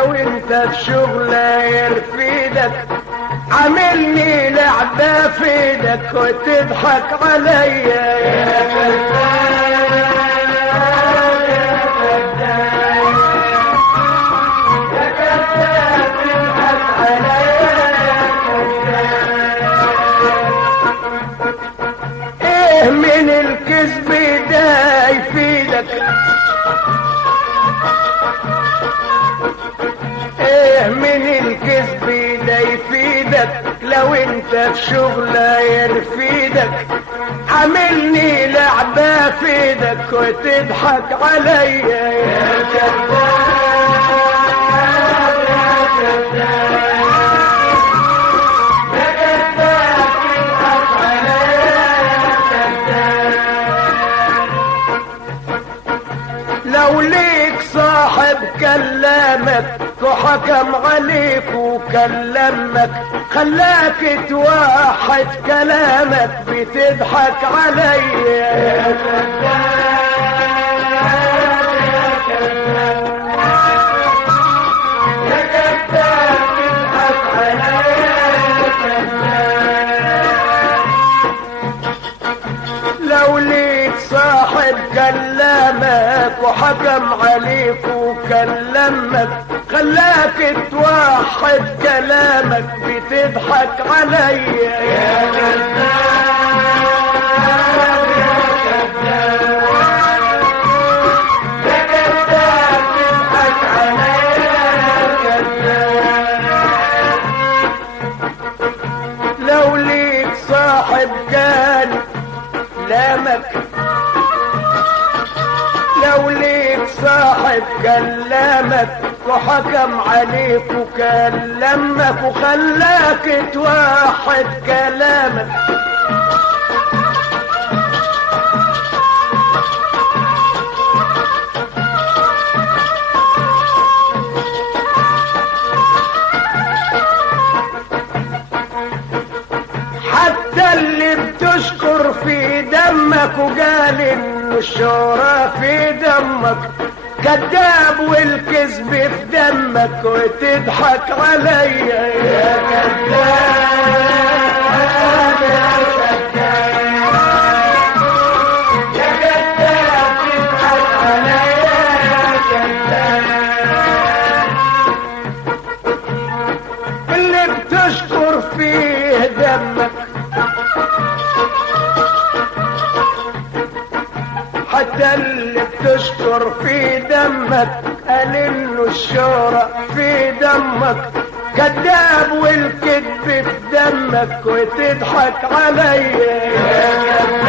لو انت في شغلة يرفيدك عاملني لعبة في ايدك وتضحك عليا يا من الكذب ده يفيدك من الكذب ده يفيدك لو انت في شغلة يرفيدك عاملني لعبة في ايدك وتضحك عليا يا كذاب لو ليك صاحب كلامك وحكم عليك وكلمك خلاك توحد كلامك بتضحك عليا يا كذاب يا كذاب يا كذاب تضحك عليا يا كذاب لو ليك صاحب كلامك وحكم عليك وكلمك خلاك توحد كلامك بتضحك عليا يا كذاب يا كذاب يا كذاب تضحك عليا يا كذاب لو ليك صاحب كلامك لو ليك صاحب كلامك وحكم عليك وكلمك وخلاك توحد كلامك حتى اللي بتشكر في دمك وقال انه الشهرة في دمك كذاب والكذب في دمك وتضحك عليا يا كذاب يا كذاب يا كذاب تضحك عليا يا كذاب اللي بتشكر فيه دمك حتى اللي بتشكر في دمك قال انه الشهرة في دمك كذاب والكذب في دمك وتضحك عليا يا كذاب